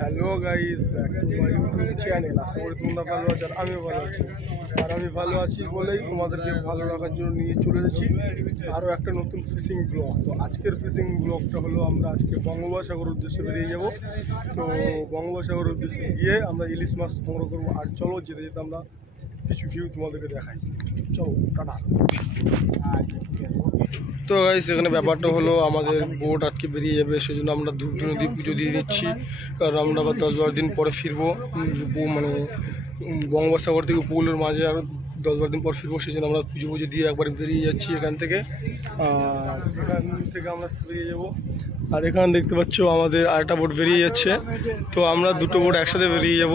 Hello guys, back to my YouTube channel. আশা করি তোমরা ভালো আছো, আর আমিও ভালো আছি। আর আমি ভালো আছি বলেই তোমাদেরকে ভালো রাখার জন্য নিয়ে চলে এসেছি আরও একটা নতুন ফিশিং ব্লগ। তো আজকের ফিশিং ব্লগটা হলো আমরা আজকে বঙ্গোপসাগর উদ্দেশ্যে বেরিয়ে যাব। তো বঙ্গোপসাগর উদ্দেশ্যে গিয়ে আমরা ইলিশ মাছ সংগ্রহ করবো। আর চলো যেতে যেতে আমরা কিছু ভিউ তোমাদেরকে দেখাই। চলো টাটা। তো গাইস, এখানে ব্যাপারটা হলো আমাদের বোট আজকে বেরিয়ে যাবে, সেই জন্য আমরা ধূপ নদী পুজো দিয়ে দিচ্ছি। কারণ আমরা আবার 10-12 দিন পরে ফিরবো, মানে বঙ্গোপসাগর থেকে উপকূলের মাঝে আরও 10-12 দিন পর ফিরবো। সেই জন্য আমরা পুজো দিয়ে একবার বেরিয়ে যাচ্ছি এখান থেকে। আর এখান থেকে আমরা বেরিয়ে যাব। আর এখানে দেখতে পাচ্ছ আমাদের আরেকটা বোট বেরিয়ে যাচ্ছে। তো আমরা দুটো বোট একসাথে বেরিয়ে যাব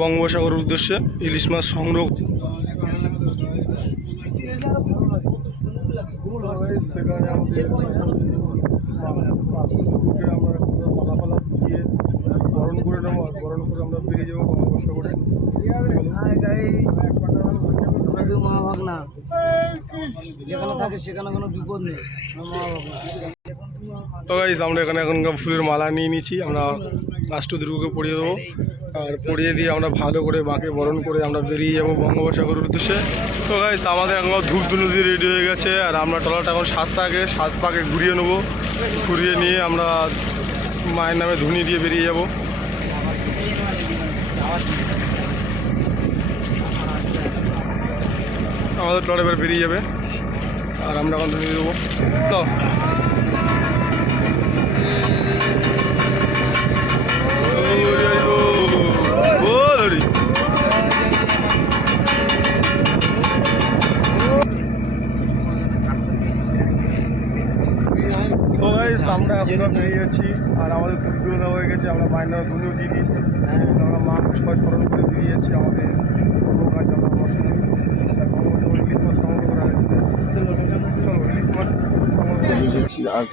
বঙ্গোপসাগরের উদ্দেশ্যে ইলিশ মাছ সংগ্রহ। সেখানে আমাদের আমরা পালা দিয়ে বরণ করে নেবো, আর বরণ করে আমরা বেরিয়ে যাবো বঙ্গোপসাগরে। মহাভাগনা যেখানে থাকে সেখানে কোনো বিপদ নেই। তো গাইস, আমরা এখানে এখনকার ফুলের মালা নিয়ে নিচ্ছি, আমরা রাষ্ট্রদুর্গকে পরিয়ে দেবো। আর পরিয়ে দিয়ে আমরা ভালো করে মাকে বরণ করে আমরা বেরিয়ে যাবো বঙ্গোপসাগরের উদ্দেশ্যে। তো গাইস, আমাদের এখন ধূপ ধুনুদি রেডি হয়ে গেছে। আর আমরা ট্রলারটা এখন 7 পাকে ঘুরিয়ে নেবো। ঘুরিয়ে নিয়ে আমরা মায়ের নামে ধুনি দিয়ে বেরিয়ে যাব। আমাদের ট্রলার এবার বেরিয়ে যাবে, আর আমরা এখন ধুনি দেবো। তো আমরা এখন বেরিয়ে যাচ্ছি, আর আমাদের পুজো দেওয়া হয়ে গেছে। আমরা মায়ের নামে ধুনিও দিয়ে দিয়েছি। আমরা মা সবাই স্মরণ করে বেরিয়ে যাচ্ছি আমাদের কাজ। আমরা ইলিশ মাছ সংগ্রহ করা হয়েছে। চলো ইলিশ মাছ সংগ্রহ করে এসেছি। আর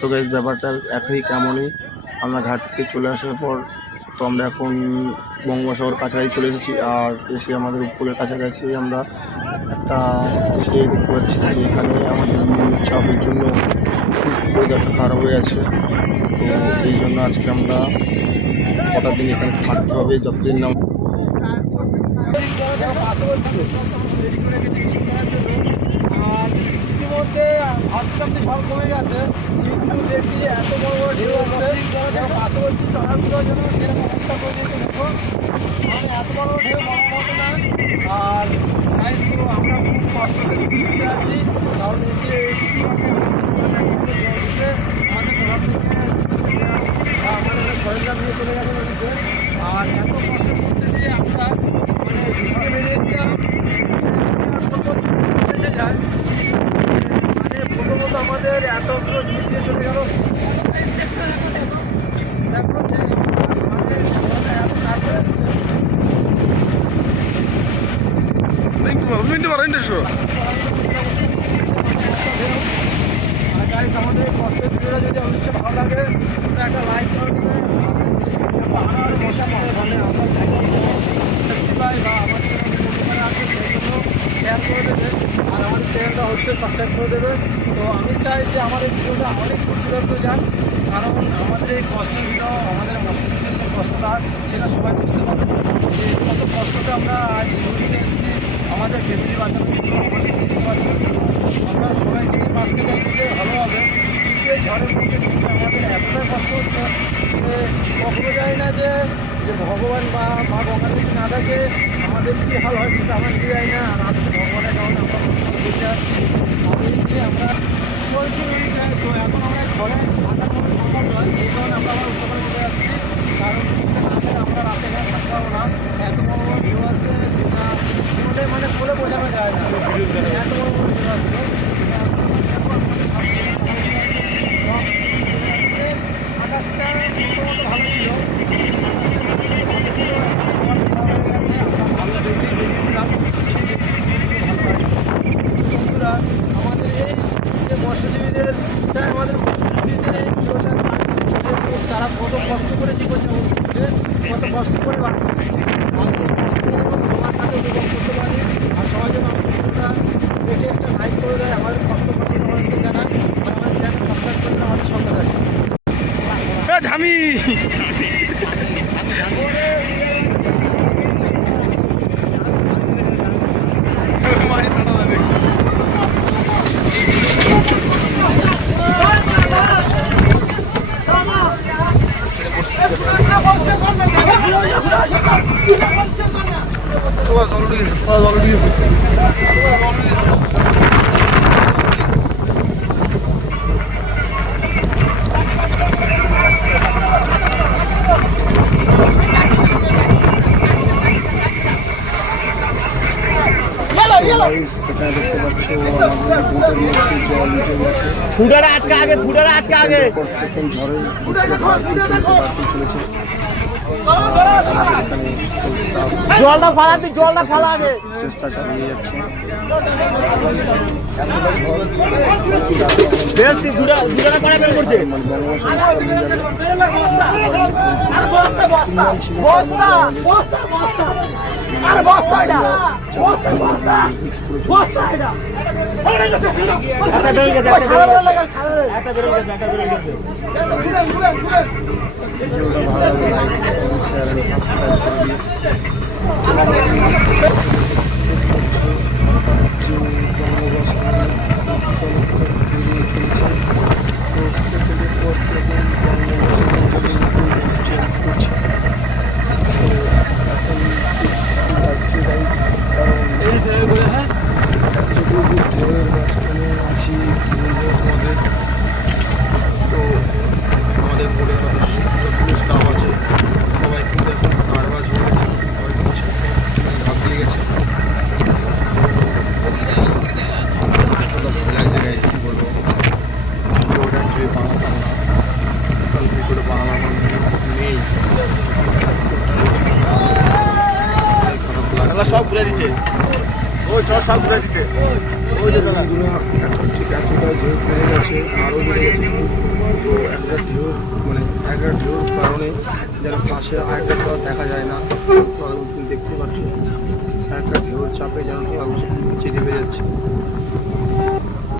তো গাইস, ব্যাপারটা একই কেমনই। আমরা ঘাট থেকে চলে আসার পর তো আমরা এখন বঙ্গোপসাগর কাছাকাছি চলে এসেছি। আর এসে আমাদের উপকূলের কাছাকাছি আমরা একটা এসে দেখতে পাচ্ছি যে এখানে আমাদের চাপের জন্য খুব ওয়েদারটা খারাপ হয়ে আছে। তো এই জন্য আজকে আমরা কটা দিন এখানে থাকতে হবে, যতদিন না ইতিমধ্যে ভাবছিলাম যে ঝড় কমে গেছে, কিন্তু দেখছি এত বড় বড় ঢেউ আসছে। পার্শ্ববর্তী পাহাড়গুলোর জন্য সেরকম অবস্থা করে দিয়েছে। দেখো, মানে এত বড় ঢেউ বড় মতো না। আর তাই তো আমরা খুব কষ্ট করে বসে আছি, কারণ এই যে আমাদের সরঞ্জাম নিয়ে চলে গেছে নদীতে। আর এত কষ্টের মধ্যে দিয়ে আমরা মানে ভিজতে বেরিয়েছিলাম এসে যায়। মানে প্রথমত আমাদের এতগুলো জিনিস নিয়ে চলে গেল। আমাদের কষ্টের ভিডিওটা যদি অবশ্যই ভালো লাগে, ওটা একটা লাইক করে দেবে। আর মশা মানে আমরা সেফটি পাই বা আমাদের আছে সেই জন্য শেয়ার করে দেবে। আর আমাদের চ্যানেলটা অবশ্যই সাবস্ক্রাইব করে দেবে। তো আমি চাই যে আমাদের ভিডিওটা অনেক দূর যাক, কারণ আমাদের এই কষ্টের ভিডিও, আমাদের মৎস্যজীবীদের যে কষ্টটা সেটা সবাই বুঝতে পারবে যে কত কষ্টটা আমরা আজ নদীতে এসেছি আমাদের ফ্যামিলি বাঁচানোর জন্য, আমাদের জীবিকা বাঁচানোর জন্য। আমরা সবাইকে বাঁচতে চাইছি যে ভালো হবে, কিন্তু এই ঝড়ের মধ্যে আমাদের এতটাই কষ্ট হচ্ছে যে কখনো যায় না যে ভগবান বা মা গঙ্গা যদি না থাকে আমাদের কী হাল হয় সেটা আমরা নিজে যাই না। আর আজকে ভগবানের কারণে আমরা বেঁচে আসছি। আমরা চলছি নদীতে। তো এখন আমরা ঘরে থাকার মতো সম্ভব নয়, সেই কারণে আমরা আবার উত্তর চলে যাচ্ছি। কারণ আমরা রাতে এখানে থাকতে পারবো না, এত বড় বড় ভিউ আসছে যেটা ওটাই মানে বলে বোঝানো যায় না। এত বড় বড় ভিউ আসছে। আকাশটা মোটামুটি ভালো ছিল, আমরা বেরিয়েছিলাম। বন্ধুরা, আমাদের এই যে মৎস্যজীবীদের আমাদের মৎস্যজীবীদের এই তারা কত কষ্ট করে জীবনযাপন করছে, কত কষ্ট করে বাঁচছে, তোমার কাছে অনুভব করতে পারি। আর সবাই যেন আমাদের ভিডিওটা দেখে একটা লাইক করে দেয়, আমাদের কষ্ট করতে আমাদেরকে জানায়, আর আমাদের চ্যানেল সাবস্ক্রাইব করে আমাদের সঙ্গে থাকে। ঝামি। গাইস এখানে দেখতে পাচ্ছ আমাদের বোটের মধ্যে জল উঠে গেছে। ফুটারা আটকে আগে, ফুটারা আটকে আগে। পর সেকেন্ড ঝড়ের বাড়তে চলেছে। এখানে স্টাফ জলটা ফালাতে, জলটা ফালাবে। চেষ্টা চালিয়ে যাচ্ছে। দুটানা করা বের করছে। মানে বঙ্গোপসাগর নিয়ে যাবে। আর বস্তা বস্তা বস্তা বস্তা বস্তা আর বস্তা এটা বস্তা বস্তা বস্তা এটা একটা বের গেছে, একটা বের গেছে, একটা বের গেছে। ভিডিওটা ভালো লাগলে like comment share and subscribe করে দিও। যে বঙ্গোপসাগর বেরিয়ে চলেছে। তো সেকেন্ডের পর সেকেন্ড বঙ্গোপসাগর চেঞ্জ করছে। তো এখন লাগছে গাইস, কারণ এতটুকু ঢেউয়ের মাঝখানে আছি আমাদের। তো আমাদের বোর্ডে যতগুলো স্টাফ আছে সবাই কিন্তু এখন নার্ভাস হয়ে গেছে, হয়তো কিছু ভাব দিয়ে গেছে। কী বলবো, ভিডিওটা অ্যাকচুয়ালি বানাতাম না, কারণ ভিডিওটা বানানোর নেই। খারাপ সব ঘুরে দিছে, ওই চল সব ঘুরে দিছে। ওই যে দাদা এখন ঠিক এতটা ঢেউ বেড়ে গেছে, আরও বেড়ে গেছে। তো একটা ঢেউর একটা ঢেউর কারণে যেন পাশে আরেকটা ট্রলার দেখা যায় না। ট্রলার তুমি দেখতে পাচ্ছ একটা ঢেউর চাপে যেন ট্রলার নিচে নেমে যাচ্ছে।